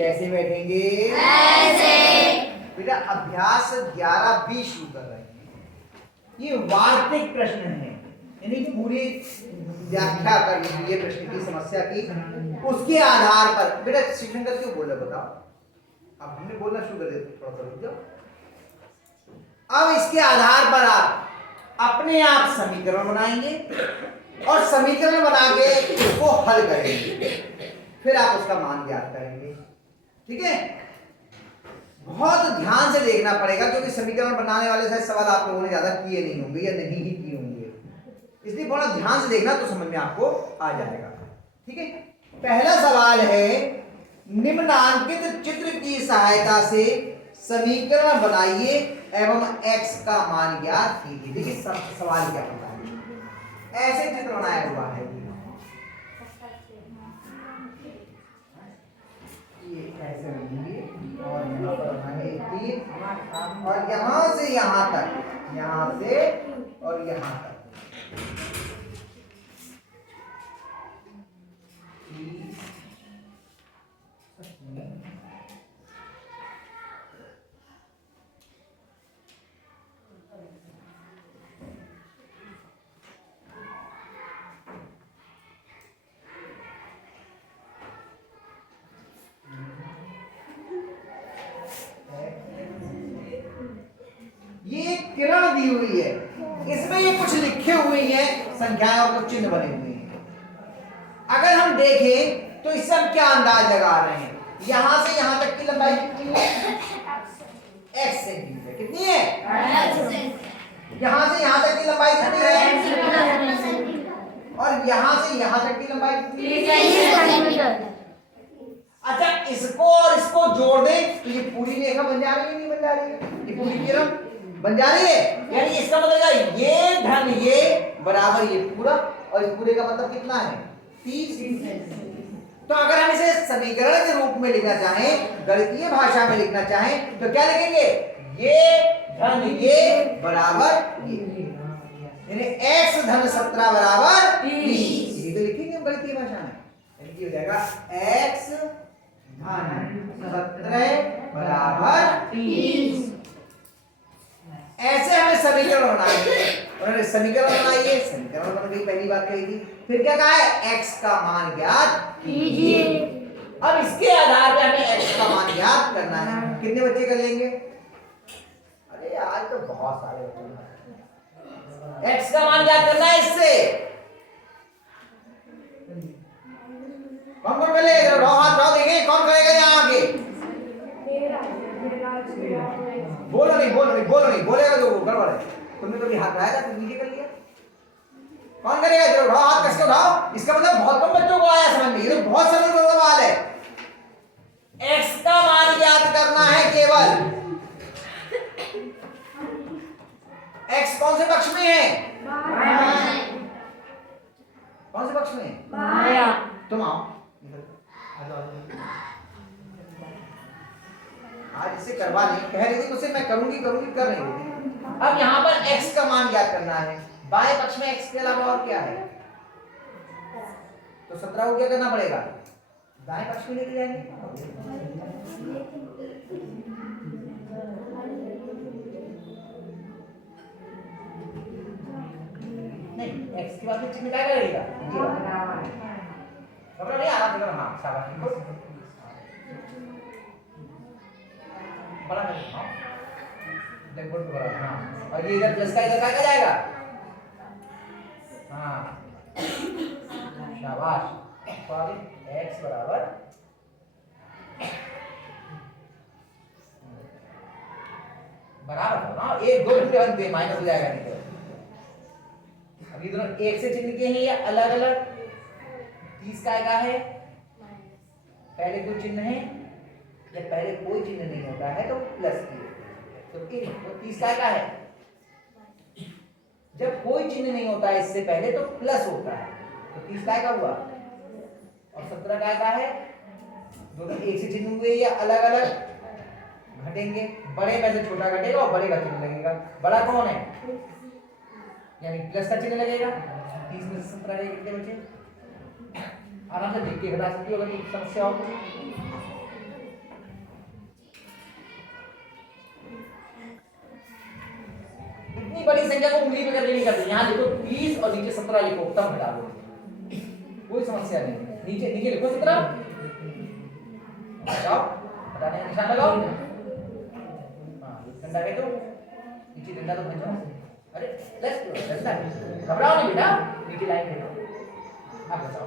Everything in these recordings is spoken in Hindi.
कैसे बैठेंगे? ऐसे। बेटा अभ्यास 11-20 शुरू कर रहे हैं। ये वार्तिक प्रश्न है, यानी पूरी व्याख्या कर लीजिए प्रश्न की, समस्या की, उसके आधार पर। बेटा शिवशंकर क्यों बोल रहे बताओ? अब हमने बोलना शुरू कर दिया, थोड़ा सा रुक जाओ। अब इसके आधार पर आप अपने आप समीकरण बनाएंगे और समीकरण बना के उसको हल करेंगे, फिर आप उसका मान ज्ञात करेंगे। ठीक है? बहुत ध्यान से देखना पड़ेगा, क्योंकि समीकरण बनाने वाले शायद सवाल आप लोगों ने ज्यादा किए नहीं होंगे या नहीं ही किए होंगे, इसलिए बड़ा ध्यान से देखना तो समझ में आपको आ जाएगा। ठीक है? पहला सवाल है, निम्नांकित चित्र की सहायता से समीकरण बनाइए एवं x का मान ज्ञात कीजिए। देखिए सवाल क्या होता है, ऐसे चित्र बनाया हुआ है, ये ऐसे बनाएंगे और यहाँ पर बनाएंगे तीर, और यहाँ से यहाँ तक, यहाँ से और यहाँ तक ये किरण दी हुई है, इसमें ये कुछ लिखे हुए हैं संख्याएं और कुछ चिन्ह बने हुए हैं। अगर हम देखें तो इससे हम क्या अंदाज लगा रहे हैं, यहां से यहां तक की लंबाई कितनी है? x centimetre. कितनी है? यहां से यहां तक की लंबाई कितनी है? और यहां से यहां तक की लंबाई कितनी है? अच्छा, इसको और इसको जोड़ दें तो ये पूरी रेखा बन जा रही है, नहीं बन जा रही है? ये पूरी किरण बन जा रही है, यानी इसका मतलब ये धन ये बराबर ये पूरा, और इस पूरे का मतलब कितना है? 30। तो अगर हम इसे समीकरण के रूप में लिखना चाहें, गणितीय भाषा में लिखना चाहें, तो क्या लिखेंगे? ये धन ये बराबर ये, यानी x धन 17 बराबर 30। ये तो लिखेंगे हम गणितीय भाषा में, यानी हो जाएगा x धन 17 बराबर 30। ऐसे हमें समीकरण बनाएंगे। उन्होंने समीकरण बनाइए, समीकरण बन गई, पहली बात कही थी। फिर क्या कहा है? x का मान ज्ञात कीजिए। अब इसके आधार पे हमें x का मान ज्ञात करना है। कितने बच्चे कर लेंगे? अरे आज तो बहुत सारे बच्चे। x का मान ज्ञात करना है इससे। कौन कर लेगा? रो हाथ रो, देखें कौन करेगा यहाँ आगे। बोलो नहीं, बोलो नहीं, बोलो नहीं, बोलेगा जो गड़बड़ है। तुमने कभी हाथ उठाया था, तुम नीचे कर लिया? कौन करेगा? जो उठाओ हाथ, कसके उठाओ। इसका मतलब बहुत कम बच्चों को आया समझ में, ये तो बहुत सरल सवाल है। x का मान ज्ञात करना है केवल। x कौन से पक्ष में है? कौन से पक्ष में है? तुम आओ, आज इसे करवा नहीं, कह रही थी मुझसे मैं करूंगी करूंगी, कर रही थी। अब यहाँ पर x का मान ज्ञात करना है। बाएं पक्ष में x के अलावा और क्या है? तो 17 को क्या करना पड़ेगा? दाएं पक्ष में लेके जाएंगे। नहीं, x के बाद में चिन्ह क्या करेगा? घबरा नहीं, आराम से करो। हाँ शाबाश, बड़ा कर हाँ, ब्लैकबोर्ड पे बड़ा। हाँ, और ये इधर प्लस का इधर क्या जाएगा? हाँ शाबाश। तो अभी x बराबर बराबर ना, एक दो घंटे बाद दे माइनस हो जाएगा नहीं तो। अभी दोनों एक से चिन्ह के हैं या अलग अलग? 30 का है, पहले कोई चिन्ह है, जब पहले कोई चिन्ह नहीं होता है तो प्लस की, तो 30 का है। जब कोई चिन्ह नहीं होता है इससे पहले तो प्लस होता है, तो 30 का हुआ। और 17 का है, दोनों एक से चिन्ह हुए या अलग अलग? घटेंगे, बड़े में से छोटा घटेगा और बड़े का चिन्ह लगेगा। बड़ा कौन है? यानी प्लस का चिन्ह लगेगा। 30 में से 17 गए, कितने बचे? आराम से देख के घटा सकती हो अगर समस्या हो। इतनी बड़ी संख्या को उंगली पे करके नहीं करते। यहाँ देखो 30 और नीचे 17 लिखो, तब हटा दो, कोई समस्या नहीं। नीचे नीचे लिखो 17, हटाओ, हटाने का निशान लगाओ। हाँ डंडा के दो, नीचे डंडा तो खींचो। अरे लेफ्ट डंडा, घबराओ नहीं बेटा, नीचे लाइन खींचो। अब बताओ,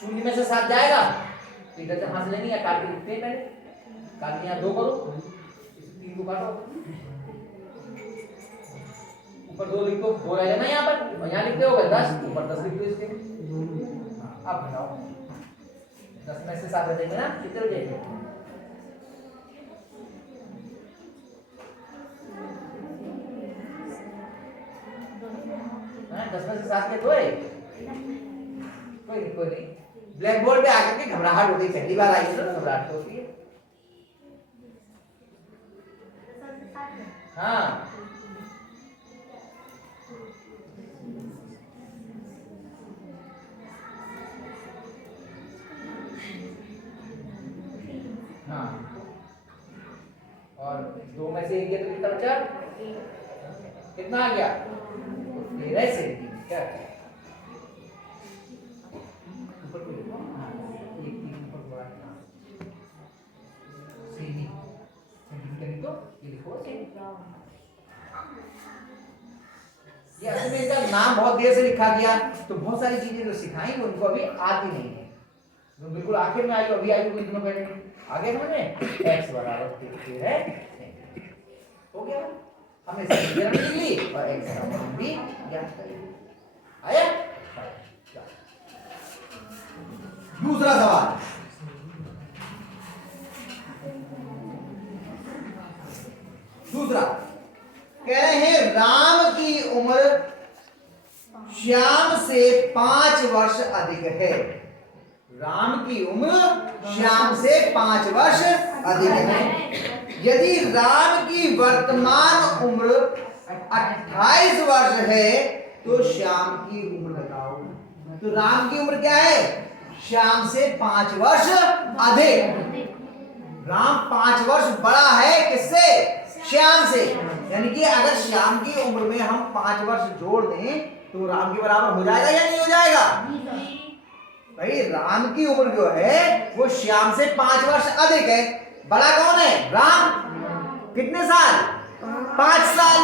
शून्य में से 7 जाएगा, इधर से हाथ लेंगे या काट के लिखते हैं पहले, काट के यहाँ 2 करो, 3 को काटो, ऊपर 2 लिख दो, 2 रह जाना यहाँ पर, और यहाँ लिखते हो 10, ऊपर 10 लिख दो इसके। अब बताओ 10 में से 7 बचेंगे ना, कितने बचेंगे? 10 में से 7 के 2 है। कोई नहीं। ब्लैक बोर्ड पे आकर के घबराहट होती है, पहली बार आई तो घबराहट होती है। हाँ हाँ, और 2 में से 1 गया तो कितना बचा? कितना आ गया? 13 से क्या ऊपर को लिखो, हाँ 1 3 ऊपर को आना सेमी करें तो ये लिखो सेमी। ये असल में इसका नाम बहुत देर से लिखा गया, तो बहुत सारी चीजें जो सिखाई उनको अभी आती नहीं है, तो बिल्कुल आखिर में आई, अभी आई कुछ दिनों पहले आगे हमने x बराबर 13 हो गया, हमने समीकरण लिख ली और x बराबर भी ज्ञात कर लिया। आया? दूसरा सवाल, दूसरा कह रहे हैं राम की उम्र श्याम से 5 वर्ष अधिक है। राम की उम्र श्याम से 5 वर्ष अधिक है। यदि राम की वर्तमान उम्र 28 वर्ष है तो श्याम की उम्र बताओ। तो राम की उम्र क्या है? श्याम से 5 वर्ष अधिक। राम 5 वर्ष बड़ा है किससे? श्याम से। यानी कि अगर श्याम की उम्र में हम 5 वर्ष जोड़ दें तो राम के बराबर हो जाएगा या नहीं हो जाएगा? भाई राम की उम्र जो है वो श्याम से 5 वर्ष अधिक है। बड़ा कौन है? राम। कितने साल? 5 साल।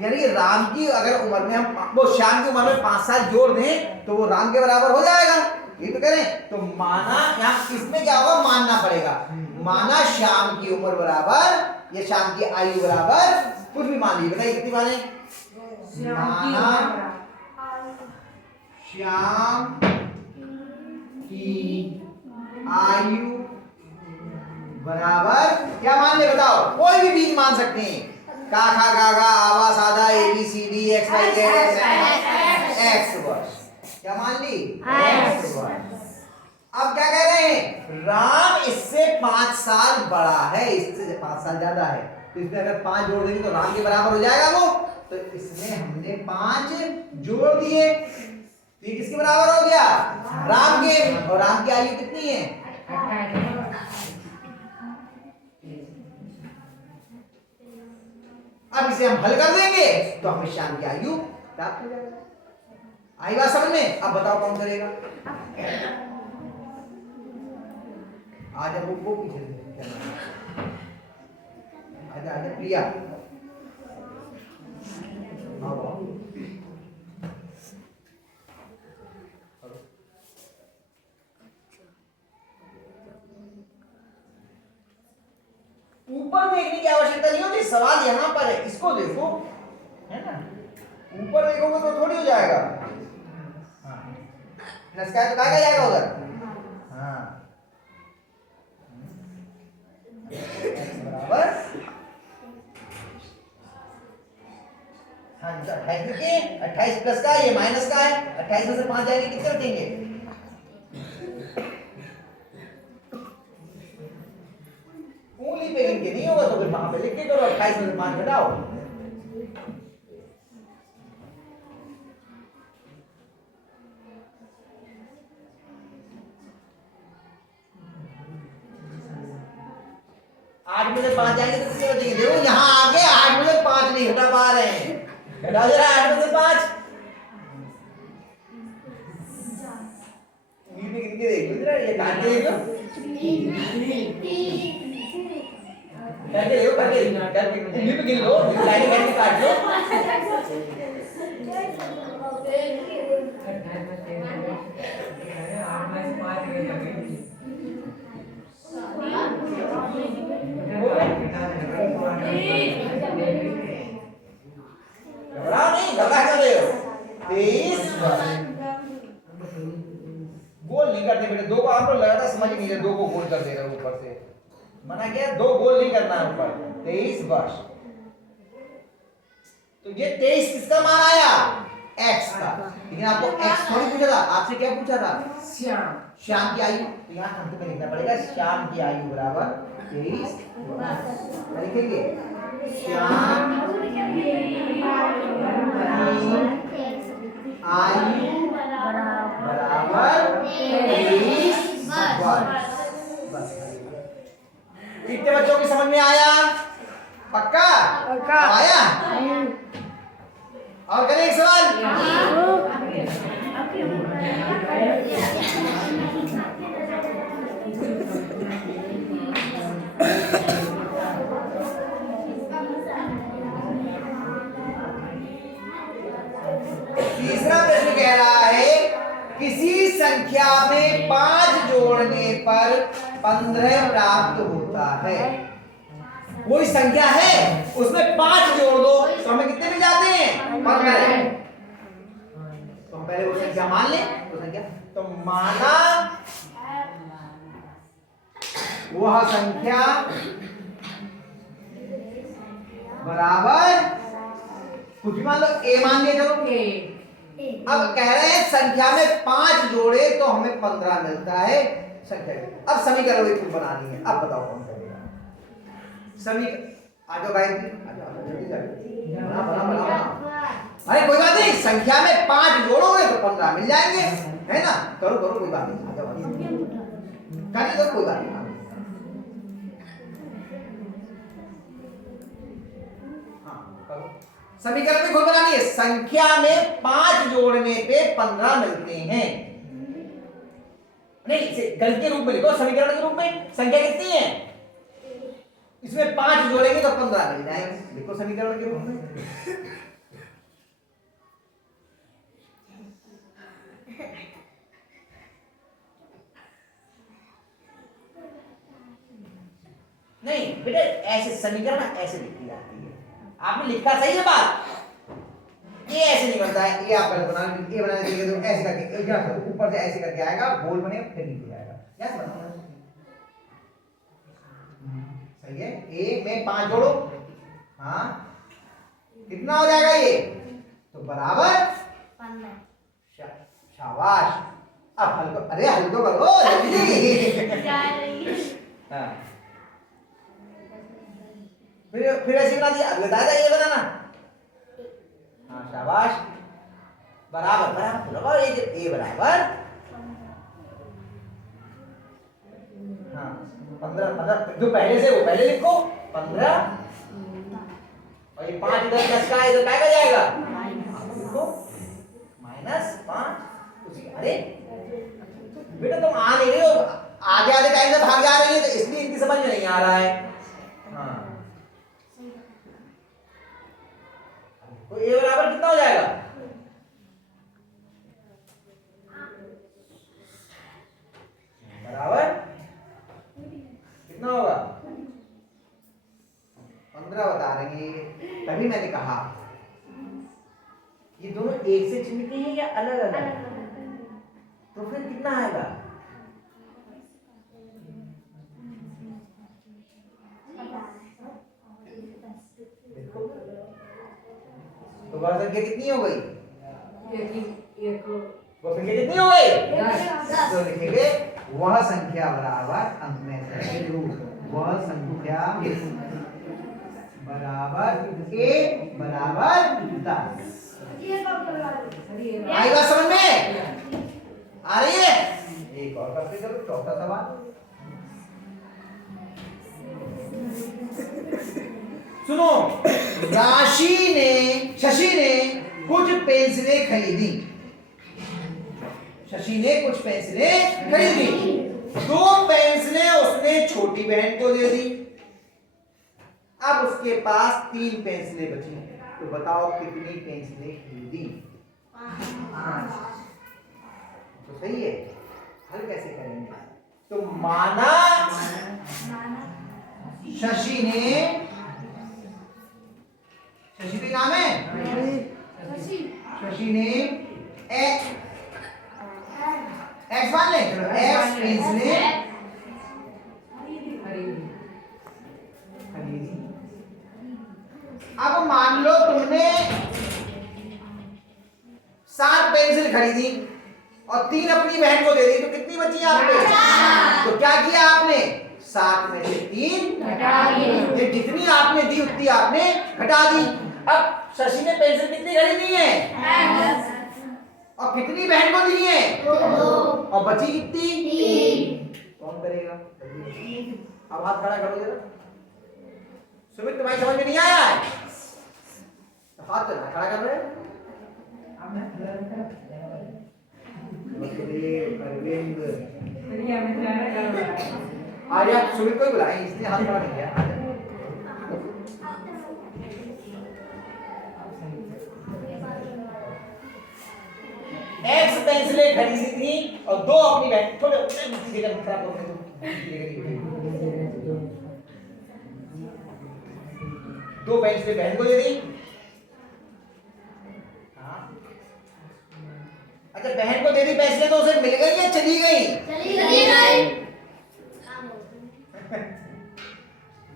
यानी कि राम की अगर उम्र में हम वो श्याम की उम्र में 5 साल जोड़ दें तो वो राम के बराबर हो जाएगा। ये तो करें तो माना यहाँ इसमें क्या होगा? मानना पड़ेगा। माना श्याम की उम्र बराबर या श्याम की आयु बराबर कुछ भी मान लीजिए। बताइए कितनी माने? माना श्याम की आयु बराबर क्या मान ले? बताओ, कोई भी बीज मान सकते हैं। का खा गा गा आवा सादा ABCD X Y Z X वर्ष। क्या मान ली? X वर्ष। अब क्या कह रहे हैं? राम इससे 5 साल बड़ा है, इससे 5 साल ज्यादा है, तो इसमें अगर 5 जोड़ देंगे तो राम के बराबर हो जाएगा वो। तो इसमें हमने 5 जोड़ दिए तो ये किसके बराबर हो गया? राम के। और राम की आयु कितनी है? 28। अब इसे हम हल कर देंगे तो हमें श्याम की आयु प्राप्त हो जाएगा। आई बात समझ में? अब बताओ कौन करेगा? आजा वो पीछे आजा आजा प्रिया। ऊपर देखने की आवश्यकता नहीं होती, सवाल यहाँ पर है, इसको देखो, है ना? ऊपर देखोगे तो थोड़ी हो जाएगा। प्लस का तो कहा जाएगा उधर। हाँ बराबर 28 प्लस का ये माइनस का है। 28 में से 5 जाएंगे कितने बचेंगे? उंगली पे गिन के नहीं होगा तो फिर वहां पे लिख के करो। 28 में से 5 घटाओ। आठ में से 5 जाएंगे तो कितने बचेंगे? देखो यहाँ आगे 8 8 में से 5 नहीं घटा पा रहे हैं। घटाओ जरा 8 में से 5। गिन के देख लो जरा, ये काट के देख लो, करके देखो, करके उंगली पे गिन लो, लाइन करके काट लो। घबराओ नहीं, घबरा क्यों रहे हो? 23 गोल नहीं करते बेटे, 2 को आप लोग लगातार समझ नहीं रहे, 2 को गोल कर दे रहे हो ऊपर से। मना क्या, 2 गोल नहीं करना है ऊपर। 23 वर्ष। तो ये 23 किसका मान आया? x का। लेकिन आपको x थोड़ी पूछा था, आपसे क्या पूछा था? श्याम की आयु। तो यहाँ अंत में लिखना पड़ेगा श्याम की आयु बराबर 23। लिखेंगे श्याम आयु बराबर 23 वर्ष। बस कितने बच्चों की समझ में आया? पक्का? पक्का आया? और करें एक सवाल? तीसरा प्रश्न कह रहा है किसी संख्या में 5 जोड़ने पर 15 प्राप्त होता है। कोई संख्या है उसमें 5 जोड़ दो तो हमें कितने मिल जाते हैं? 15। तो हम पहले वो संख्या मान लें। वो संख्या तो माना वह संख्या बराबर कुछ भी मान लो, a मान लिया चलो। अब कह रहे हैं संख्या में 5 जोड़े तो हमें 15 मिलता है संख्या। अब समीकरण एक बनानी है। अब बताओ कौन करेगा समीकरण? आ जाओ भाई, आ जाओ जल्दी जल्दी बना बना बना। अरे कोई बात नहीं, संख्या में 5 जोड़ोगे तो 15 मिल जाएंगे, है ना? करो करो, कोई बात नहीं, आ जाओ करने दो, कोई बात नहीं। हाँ करो। समीकरण में खुद बनानी है। संख्या में 5 जोड़ने पे 15 मिलते हैं। नहीं, इसे गणित के रूप में लिखो, समीकरण के रूप में। संख्या कितनी है? इसमें 5 जोड़ेंगे तो 15 मिल जाएंगे। लिखो समीकरण के रूप में। नहीं बेटे, ऐसे समीकरण ऐसे लिखी जाती है। आपने लिखा सही है बात, ये ऐसे नहीं बनता है। ये आप पहले बनाने, ये बनाने देंगे तो ऐसे करके ऊपर से ऐसे करके आएगा, गोल बनेगा, फिर नीचे जाएगा। कैसे बनता है? सही है। ए में 5 जोड़ो, हाँ कितना हो जाएगा ये? तो बराबर 15। शाबाश। अब हल को, अरे हल को करो जल्दी। हाँ फिर ऐसे बना दिया। अब बताया था ये बनाना। हाँ शाबाश। बराबर बराबर ए बराबर हाँ 15 जो पहले से वो पहले लिखो 15 और ये 5 इधर 10 का इधर क्या जाएगा? लिखो -5 उसी। अरे बेटा तुम आ नहीं रहे हो, आगे आगे टाइम से भाग जा रही है, तो इसलिए इनकी समझ में नहीं आ रहा है। हाँ तो ए बराबर कितना हो जाएगा? बराबर कितना होगा? 15 बता रहे हैं। तभी मैंने कहा ये दोनों एक से चिन्हते हैं या अलग अलग? तो फिर कितना आएगा? तो वह संख्या कितनी हो गई? वह संख्या कितनी हो गई? 10। तो लिखेंगे वह संख्या बराबर अंत में वह संख्या बराबर ए बराबर 10। आएगा समझ में? आ रही है? एक और करते चलो, चौथा सवाल। सुनो, शशि ने कुछ पेंसिलें खरीदी। शशि ने कुछ पेंसिलें खरीदी। 2 पेंसिलें उसने छोटी बहन को दे दी। अब उसके पास 3 पेंसिलें बची। तो बताओ कितनी पेंसिलें खरीदी? 5। तो सही है। हल कैसे करेंगे? तो माना शशि का नाम है शशि ने एक्स मान ले। चलो एक्स पेंसिलें खरीदी। अब मान लो तुमने 7 पेंसिल खरीदी और 3 अपनी बहन को दे दी, तो कितनी बची आपने? तो क्या किया आपने? 7 में से 3 घटा दिए। जितनी आपने दी उतनी आपने घटा दी। अब शशि ने पेंसिल कितनी खरीदी है? और कितनी बहन को दी है? 2। और बची कितनी? 3। कौन करेगा? अब हाथ खड़ा करो जरा। सुमित, तुम्हारी समझ में नहीं आया है? तो हाथ तो खड़ा कर रहे हैं। आर्या सुमित को ही बुलाएं, इसने हाथ खड़ा नहीं किया। एक्स पेंसिलें खरीदी थी और 2 अपनी बहन। थोड़े खराब हो गए। 2 पेंसिलें बहन को दे दी। अच्छा, बहन को दे दी पेंसिलें, तो उसे मिल गई या चली गई? चली गई।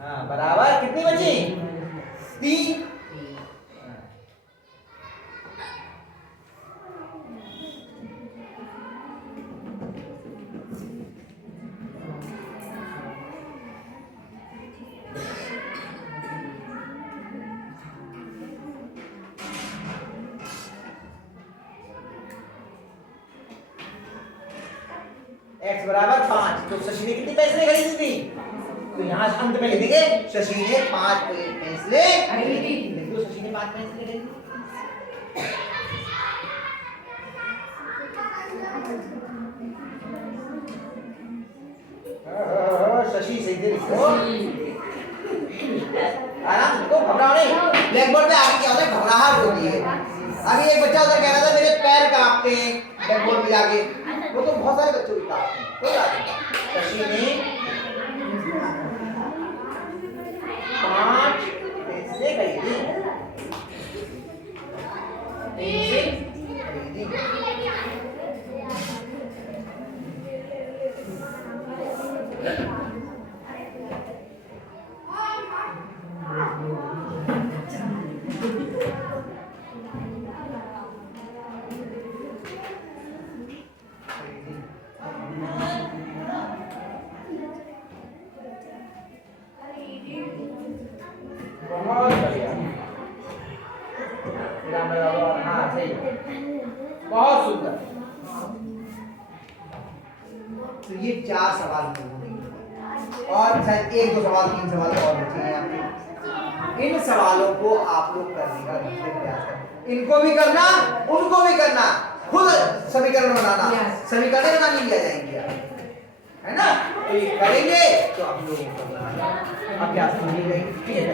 हाँ, बराबर। कितनी बची? 3। x बराबर 5। तो शशि ने कितनी पेंसिलें खरीदी थी? तो यहाँ अंत में लिखेंगे शशि ने 5 पेंसिलें खरीदी। लिखो शशि ने 5 पेंसिलें खरीदी। शशि सही से लिखो। आराम से लिखो, घबराओ नहीं। ब्लैक बोर्ड पे आगे क्या होता है? घबराहट होती है। अभी एक बच्चा उधर कह रहा था मेरे पैर कांपते हैं ब्लैक बोर्ड पे जाके। वो तो बहुत सारे बच्चों की कांपते हैं। कोई बात नहीं। शशि ने 5 पेंसिलें खरीदी। बहुत बढ़िया। हाँ सही, बहुत सुंदर। तो ये 4 सवाल और शायद 1-2 सवाल 3 सवाल और बचे हैं आपके। इन सवालों को आप लोग करने का प्रयास करें। इनको भी करना, उनको भी करना। खुद समीकरण बनाना, समीकरण बना लिया जाएंगे, है ना? तो ये करेंगे तो आप लोग अभ्यास कीजिएगा। ठीक है।